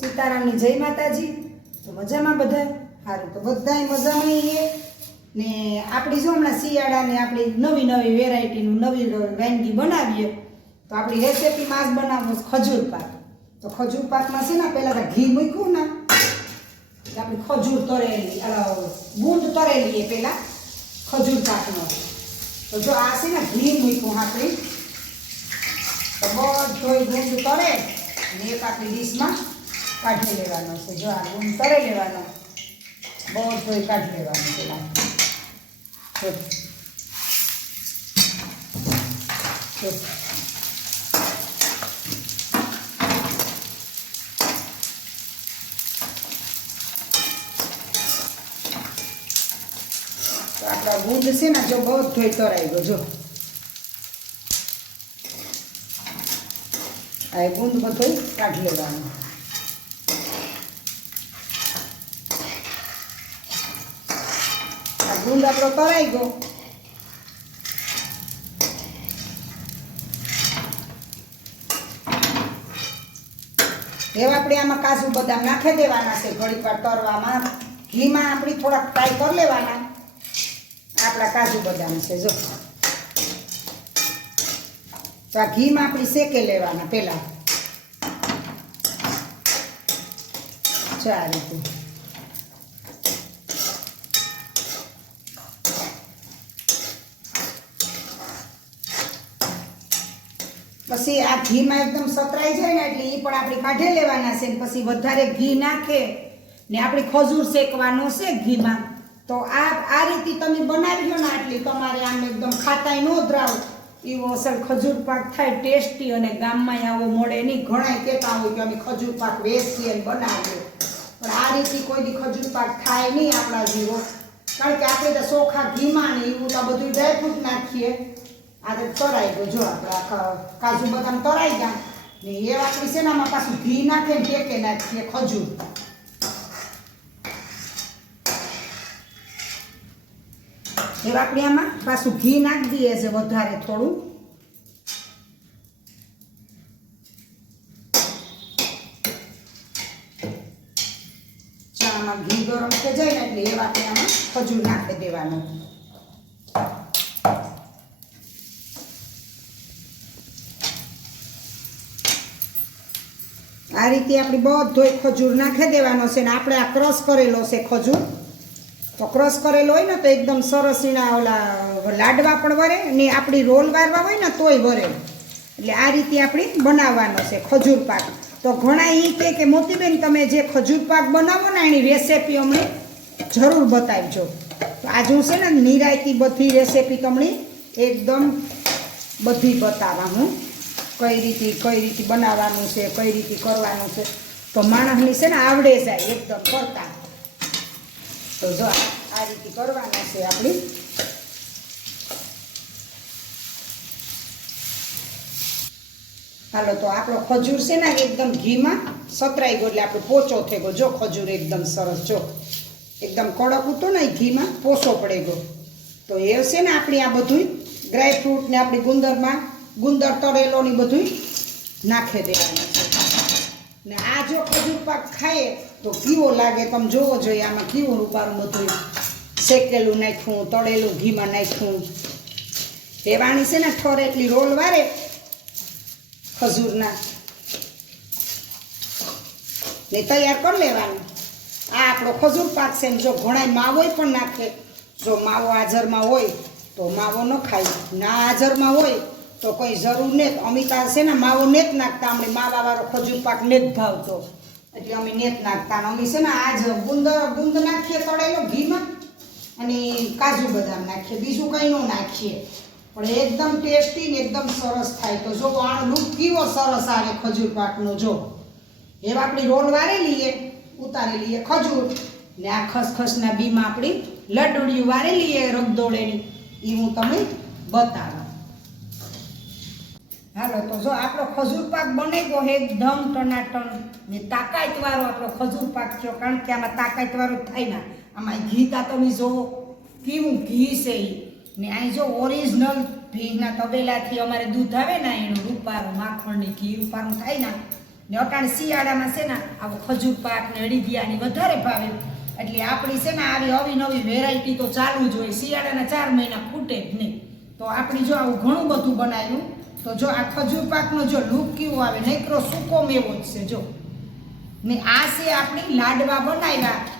સીતારામની જય માતાજી. તો મજામાં બધા? સારું તો બધાય મજામાં છીએ ને આપણી જો હમણાં શિયાળાને આપણી નવી નવી વેરાયટીનું નવી વાનગી બનાવીએ, તો આપણી રેસીપીમાં આજ બનાવો ખજૂર પાક. તો ખજૂર પાકમાં છે ને પહેલાં તો ઘી મૂક્યું ને આપણી ખજૂર તરેલી બૂંદ તરેલી એ પહેલાં ખજૂર પાકનો. તો જો આ છે ને, ઘી મૂક્યું આપણે. તો બધો ગુંદ તરે અને એક આપણી ડીશમાં કાઢી લેવાનો છે. જો આ ગુંદ તરે લેવાનો. બધો કાઢી લેવાનો પેલા. આપણા ગુંદ છે ને, જો બધો તરાઈ ગયો. જો. આ ગુંદ બધો કાઢી લેવાનો આ ગુંદ આપણો તરાઈ ગયો. એવા આપણે આમાં કાજુ બદામ નાખી દેવાના છે. ઘડીક વાર તરવામાં ઘીમાં આપણે થોડાક ફ્રાય કરી લેવાના. આપણા કાજુ બદામ છે, જો. તો આ ઘીમાં આપણે શેકે લેવાના પહેલા. રીતે પછી આ ઘીમાં એકદમ સતરાઈ જાય ને એટલે એ પણ આપણે કાઢી લેવાના છે પછી વધારે ઘી નાખે ને આપણે ખજૂર શેકવાનો છે ઘીમાં. તો આ આ રીતે તમે બનાવી લો ને આટલી તમારે આમ એકદમ ખાતાય ન ધરાવ એવો અસર ખજૂર પાક થાય ટેસ્ટી અને ગામમાં આવો મળે નહીં. ઘણાય કહેતા હોય કે અમે ખજૂર પાક વેચીએ અને બનાવીએ. પણ આ રીતે કોઈ દી ખજૂર પાક થાય નહીં આપણા જીવો. કારણ કે આપણે તો ચોખા ઘીમાં ને એવું તો બધું ડ્રાયફ્રૂટ નાખીએ. આજે તરાઈ ગયો. જો આપણે કાજુ બદામ તરાઈ ગયા ને એ ને શેનામાં પાછું ઘી નાખે ને ટેકે નાખીએ ખજૂર. એ વાપરી આમાં પાછું ઘી નાખી દઈએ છે વધારે થોડું. ઘી ગરમ થઈ જાય ને એટલે એ વાપરી આમાં ખજૂર નાખી દેવાનું. આ રીતે આપણે બધો ખજૂર નાખી દેવાનો છે ને આપણે આ ક્રશ કરેલો છે ખજૂર. તો ક્રશ કરેલો હોય ને તો એકદમ સરસ એના ઓલા લાડવા પણ વરે ને આપણી રોલ વારવા હોય ને તોય વરે. એટલે આ રીતે આપણે બનાવવાનો છે ખજૂર પાક. તો ઘણા એ કહે કે મોતીબેન તમે જે ખજૂર પાક બનાવો ને એની રેસીપી અમને જરૂર બતાવજો. તો આજે હું છે ને નિરાયતી બધી રેસીપી તમને એકદમ બધી બતાવવા હું. કઈ રીતે કઈ રીતે બનાવવાનું છે, કઈ રીતે કરવાનું છે. તો માણસની છે ને આવડે જાય એકદમ કરતા. તો જો આ રીતે કરવાનું છે આપણી. હાલો, તો આપણો ખજૂર છે ને એકદમ ઘીમાં સતરાઈ ગયો એટલે આપણો પોચો થઈ ગયો. જો ખજૂર એકદમ સરસ, જો. એકદમ કડક હતો ને ઘીમાં પોસો પડે ગયો. તો એ છે ને આપણી આ બધું ડ્રાયફ્રૂટ ને આપણી ગુંદરમાં ગુંદર તળેલો ને બધું નાખી દેવાનું છે. ને આ જો ખજૂર પાક ખાઈએ તો કીવો લાગે. તમે જોવો જોઈએ, આમાં કીવો રૂપારું બધું શેકેલું નાખ્યું, તળેલું ઘીમાં નાખ્યું. તેવાણી છે ને, ઠોર એટલી રોલ વારે ખજૂરના. ને તૈયાર કરી લેવાનું. આ આપણો ખજૂર પાક છે જો ઘણા માવોય પણ નાખે. જો માવો હાજરમાં હોય, તો માવો ન ખાય. ના હાજરમાં હોય તો કોઈ જરૂર ને અમિતા છે ને, માવો નેત નાખતા. અમને માવાવાળો ખજૂર પાક ને જ ભાવતો. એટલે અમે નેત નાખતા. અમે છે ને, આજ ગુંદ ગુંદ નાખીએ તળેલો ઘીમાં અને કાજુ બદામ નાખીએ. બીજું કંઈ ન નાખીએ. પણ એકદમ ટેસ્ટી ને એકદમ સરસ થાય. તો જો આનો લુક કેવો સરસ આવે ખજૂર પાકનો, જો. એવા આપણી રોલ ઉતારી લઈએ ખજૂર. ને આ ખસખસના બીમાં આપણી લડુડિયું લઈએ રગદોળેની. એ હું તમને બતાવું. હાલો, તો જો આપણો ખજૂર પાક બને ગયો એકદમ ટનાટન ને તાકાતવાળો આપણો ખજૂર પાક થયો, કારણ કે આમાં તાકાતવાળો થાય ના. આમાં ઘી તા તમે જોવો કેવું ઘી છે એ ને અહીં જો ઓરિજિનલ ભીના તબેલાથી અમારે દૂધ આવે ને, એનું રૂપારું માખણ ને ઘી રૂપારું થાય ને. ને અટાણે શિયાળામાં છે ને, આવો ખજૂર પાક ને અડીદિયાની વધારે ભાવે. એટલે આપણી છે ને, આવી અવી નવી વેરાયટી તો ચાલુ જ હોય, શિયાળાના ચાર મહિના ખૂટે જ નહીં. તો આપણી જો આવું ઘણું બધું બનાવ્યું તો જો આ ખજૂર પાકનો જો લુક કેવો આવે નહીકરો સૂકો મેવો જ છે, જો. ને આ છે આપણી લાડવા બનાવ્યા.